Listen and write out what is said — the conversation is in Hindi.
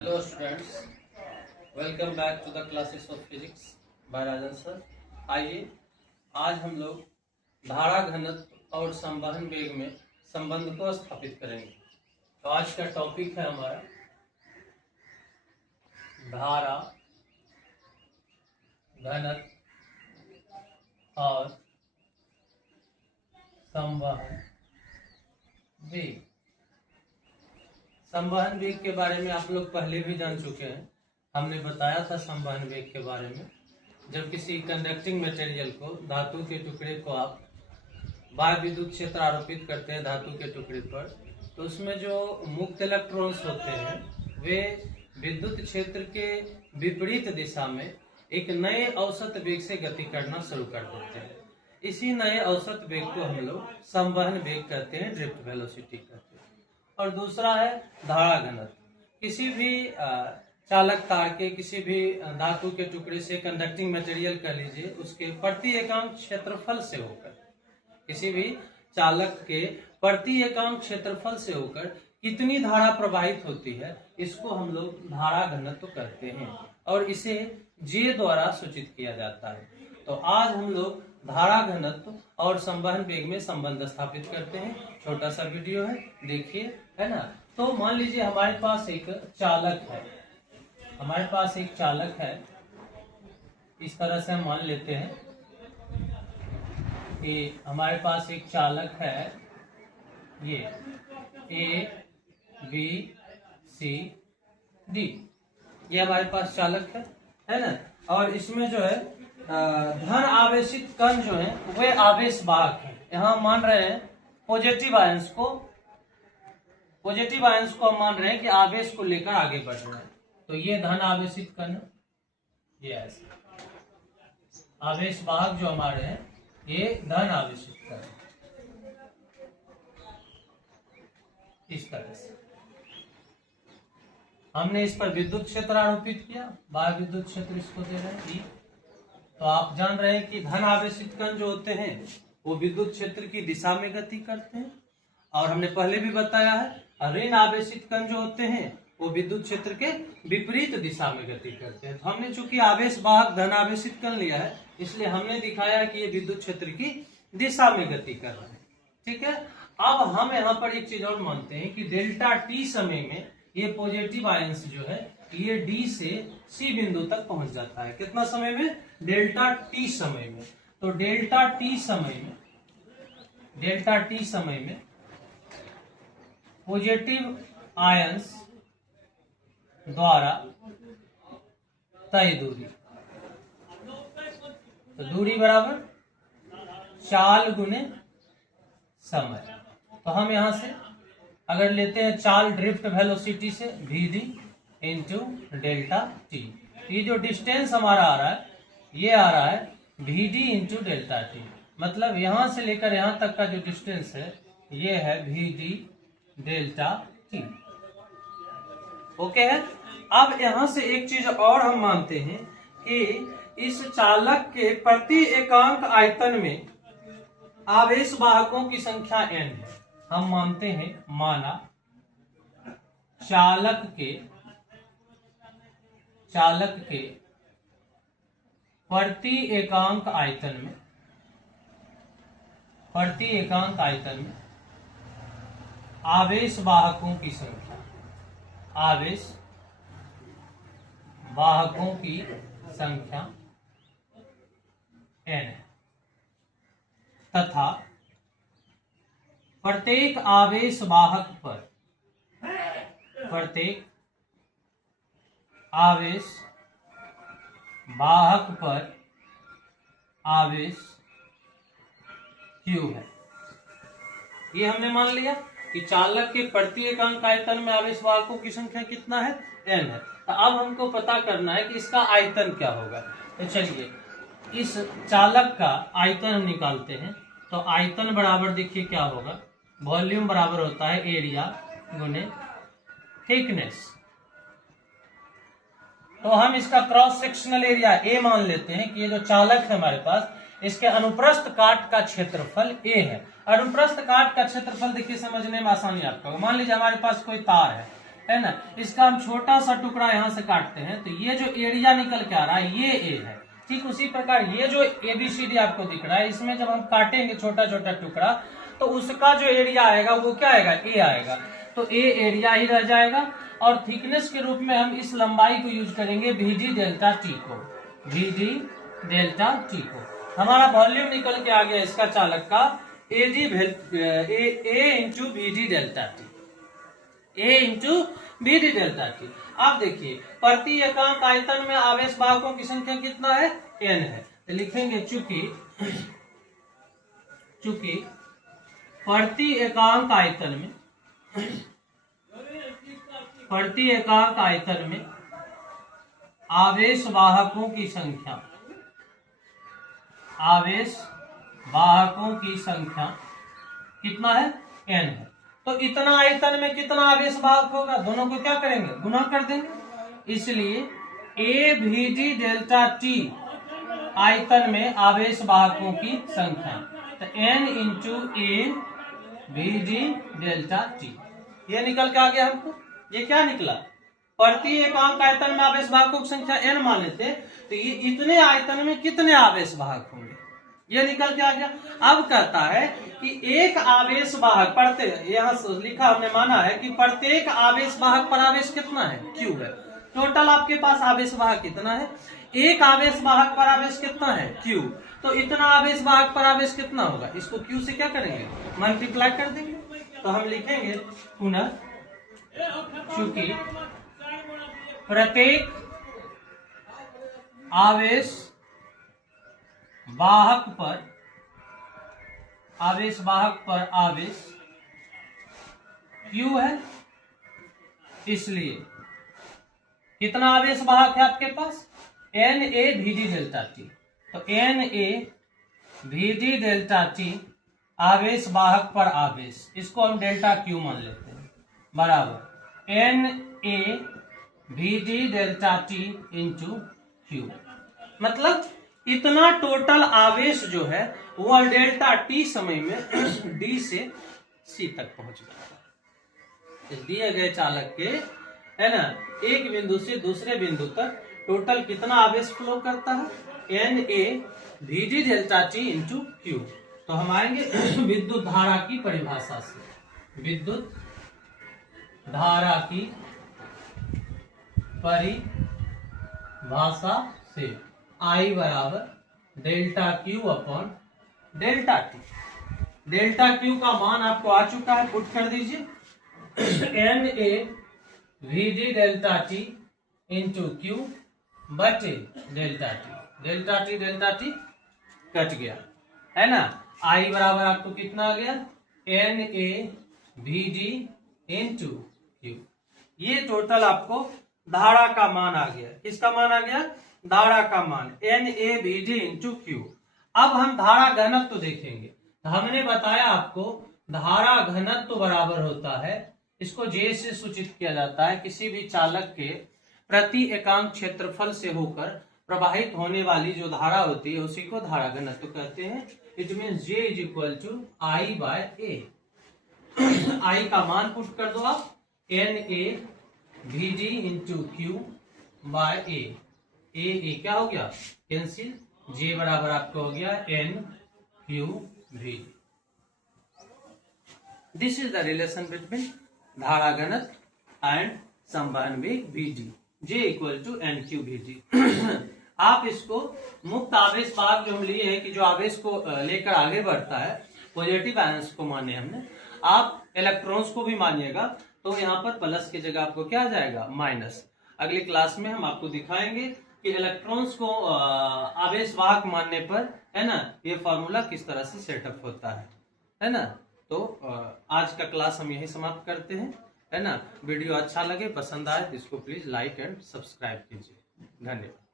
Hello students, welcome back to the classes of physics by Rajan sir. आइए आज हम लोग धारा घनत्व और संवहन वेग में संबंध को स्थापित करेंगे। तो आज का टॉपिक है हमारा धारा घनत्व और संवहन वेग। संवहन वेग के बारे में आप लोग पहले भी जान चुके हैं। हमने बताया था संवहन वेग के बारे में, जब किसी कंडक्टिंग मटेरियल को, धातु के टुकड़े को आप बाह्य विद्युत क्षेत्र आरोपित करते हैं धातु के टुकड़े पर, तो उसमें जो मुक्त इलेक्ट्रॉन्स होते हैं वे विद्युत क्षेत्र के विपरीत दिशा में एक नए औसत वेग से गति करना शुरू कर देते हैं। इसी नए औसत वेग को हम लोग संवहन वेग कहते हैं, ड्रिफ्ट वेलोसिटी कहते हैं। और दूसरा है धारा घनत्व। किसी भी चालक तार के, किसी भी धातु के टुकड़े से, कंडक्टिंग मटेरियल कह लीजिए, उसके प्रति एकांक क्षेत्रफल से होकर, किसी भी चालक के प्रति एकांक क्षेत्रफल से होकर कितनी धारा प्रवाहित होती है, इसको हम लोग धारा घनत्व कहते हैं और इसे J द्वारा सूचित किया जाता है। तो आज हम लोग धारा घनत्व और संवहन वेग में संबंध स्थापित करते हैं। छोटा सा वीडियो है, देखिए, है ना। तो मान लीजिए हमारे पास एक चालक है, इस तरह से हम मान लेते हैं कि हमारे पास एक चालक है, ये ABCD, ये हमारे पास चालक है ना। और इसमें जो है धन आवेशित कण जो है वे आवेश वाहक है। यहाँ मान रहे हैं पॉजिटिव आयंस को हम मान रहे हैं कि आवेश को लेकर आगे बढ़ रहे हैं। तो ये धन आवेशित कण, ये ऐसे आवेश वाहक जो हमारे हैं, ये धन आवेशित कण, इस तरह से हमने इस पर विद्युत क्षेत्र आरोपित किया, बाह्य विद्युत क्षेत्र इसको दे रहे हैं। तो आप जान रहे हैं कि धन आवेशित कण जो होते हैं वो विद्युत क्षेत्र की दिशा में गति करते हैं, और हमने पहले भी बताया है ऋण आवेशित कण जो होते हैं वो विद्युत क्षेत्र के विपरीत दिशा में गति करते हैं। तो हमने चूंकि आवेश वाहक धन आवेशित कण लिया है, इसलिए हमने दिखाया कि ये विद्युत क्षेत्र की दिशा में गति कर रहे हैं। ठीक है। अब हम यहाँ पर एक चीज और मानते हैं कि डेल्टा टी समय में ये पॉजिटिव आयंस जो है ये डी से सी बिंदु तक पहुंच जाता है। कितना समय में? डेल्टा टी समय में। तो डेल्टा टी समय में पॉजिटिव आयंस द्वारा तय दूरी, तो दूरी बराबर चाल गुने समय। तो हम यहां से अगर लेते हैं चाल ड्रिफ्ट वेलोसिटी से, Vd इंटू डेल्टा टी, ये जो डिस्टेंस हमारा आ रहा है ये आ रहा है Vd इंटू डेल्टा टी। मतलब यहां से लेकर यहां तक का जो डिस्टेंस है ये है Vd डेल्टा टी। ओके है। अब यहां से एक चीज और हम मानते हैं कि इस चालक के प्रति एकांक आयतन में आवेश वाहकों की संख्या n है। हम मानते हैं, माना चालक के प्रति एकांक आयतन में आवेश वाहकों की संख्या n है, तथा प्रत्येक आवेश वाहक पर आवेश Q है। ये हमने मान लिया कि चालक के प्रति एकांक आयतन में आवेश वाहकों की संख्या कितना है? n है। तो अब हमको पता करना है कि इसका आयतन क्या होगा। तो चलिए इस चालक का आयतन हम निकालते हैं। तो आयतन बराबर देखिए क्या होगा, वॉल्यूम बराबर होता है एरिया गुने थिकनेस। तो हम इसका क्रॉस सेक्शनल एरिया A मान लेते हैं कि ये जो चालक है हमारे पास, इसके अनुप्रस्थ काट का क्षेत्रफल A है। अनुप्रस्थ काट का क्षेत्रफल देखिए समझने में आसानी आपको। मान लीजिए हमारे पास कोई तार है ना, इसका हम छोटा सा टुकड़ा यहाँ से काटते हैं तो ये जो एरिया निकल के आ रहा है ये ए है। ठीक उसी प्रकार ये जो ABCD आपको दिख रहा है इसमें जब हम काटेंगे छोटा छोटा टुकड़ा तो उसका जो एरिया आएगा वो क्या आएगा, ए आएगा। तो ए एरिया ही रह जाएगा और थिकनेस के रूप में हम इस लंबाई को यूज करेंगे VD डेल्टा टी को, VD डेल्टा टी को। हमारा वॉल्यूम निकल के आ गया इसका चालक का ए इंटू VD डेल्टा टी, ए इंटू VD डेल्टा टी। अब देखिए प्रति एकांक आयतन में आवेश वाहकों की संख्या कितना है, n है। तो लिखेंगे चूंकि प्रति एकांक आयतन में आवेश वाहकों की संख्या कितना है, n है। तो इतना आयतन में कितना आवेश वाहक होगा, दोनों को क्या करेंगे, गुना कर देंगे। इसलिए AVD डेल्टा टी आयतन में आवेश वाहकों की संख्या, तो n into AVD delta T ये निकल के आ गया हमको। ये क्या निकला, प्रति एकांक आयतन में आवेश वाहकों की संख्या n माने थे तो ये इतने आयतन में कितने आवेश वाहक होंगे, ये निकल के आ गया। अब कहता है कि एक आवेश वाहक यहाँ लिखा हमने माना है कि प्रत्येक आवेश वाहक पर आवेश कितना है, Q है। टोटल आपके पास आवेश वाहक कितना है, एक आवेश वाहक पर आवेश कितना है, Q। तो इतना आवेश वाहक पर आवेश कितना होगा, इसको Q से क्या करेंगे, मल्टीप्लाई कर देंगे। तो हम लिखेंगे पुनः चूंकि प्रत्येक आवेश वाहक पर आवेश Q है, इसलिए कितना आवेश वाहक है आपके पास, NaVD डेल्टा टी। तो NaVD डेल्टा टी आवेश वाहक पर आवेश, इसको हम डेल्टा Q मान लेते हैं, बराबर NaVD delta T into Q। मतलब इतना टोटल आवेश जो है वह डेल्टा टी समय में D से C तक पहुंच जाता है। दिए गए चालक के, है ना, एक बिंदु से दूसरे बिंदु तक टोटल कितना आवेश फ्लो करता है, NaVD delta T into Q। तो हम आएंगे विद्युत धारा की परिभाषा से, विद्युत धारा की परिभाषा से I बराबर delta Q upon delta T. Delta Q का मान आपको आ चुका है, पुट कर दीजिए NaVD delta T into Q बटे डेल्टा टी कट गया, है ना। I बराबर आपको कितना आ गया, NaVD इंटू Q। ये टोटल आपको धारा का मान आ गया, किसका मान आ गया, धारा का मान NaVD इंटू Q। अब हम धारा घनत्व देखेंगे। तो हमने बताया आपको धारा घनत्व बराबर होता है, इसको J से सूचित किया जाता है किसी भी चालक के प्रति एकांक क्षेत्रफल से होकर प्रवाहित होने वाली जो धारा होती है उसी को धारा घनत्व कहते हैं। It means J is equal to I by A। I का मान पुट कर दो आप, NaVD into Q by A। ए क्या हो गया, कैंसिल। J बराबर आपको हो गया NQV। This is the relation between धारा घनत्व एंड संवहन वेग VD। J equal to NQVD। आप इसको मुक्त आवेश वाहक जो हम लिए हैं कि जो आवेश को लेकर आगे बढ़ता है, पॉजिटिव आयंस को माने हमने, आप इलेक्ट्रॉन्स को भी मानिएगा तो यहाँ पर प्लस की जगह आपको क्या आ जाएगा, माइनस। अगली क्लास में हम आपको दिखाएंगे कि इलेक्ट्रॉन्स को आवेश वाहक मानने पर, है ना, ये फॉर्मूला किस तरह से सेटअप होता है ना। तो आज का क्लास हम यही समाप्त करते हैं, है ना। वीडियो अच्छा लगे, पसंद आए तो इसको प्लीज लाइक एंड सब्सक्राइब कीजिए। धन्यवाद।